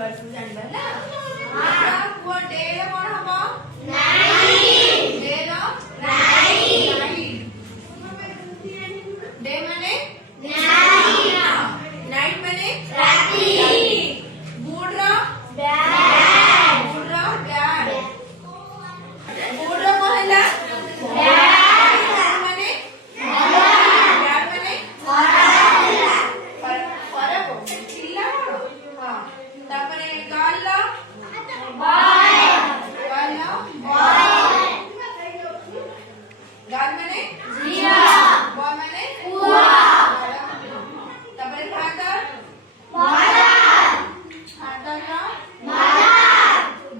word जानिबा ना वो day रे कोन हबो डे रो डे माने नाइट माने गुड रो बैड गुड रो कहला माने बैड माने फरक चिल्ला हां तापरे गर्ल बॉय गर्ल माने जीरा बॉय माने कुआ तापरे फादर फादर रो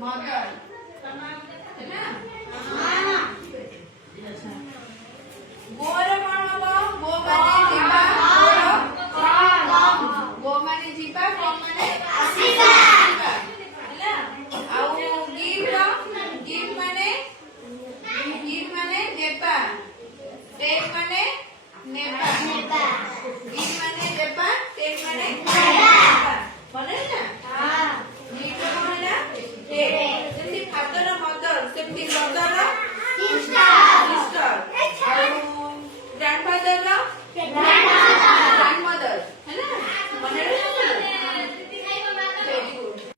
मदर है ना अच्छा गो रे कोन हबो गो माने जीवा गो माने आसीबा हैला आउ गिव माने देबा टेक माने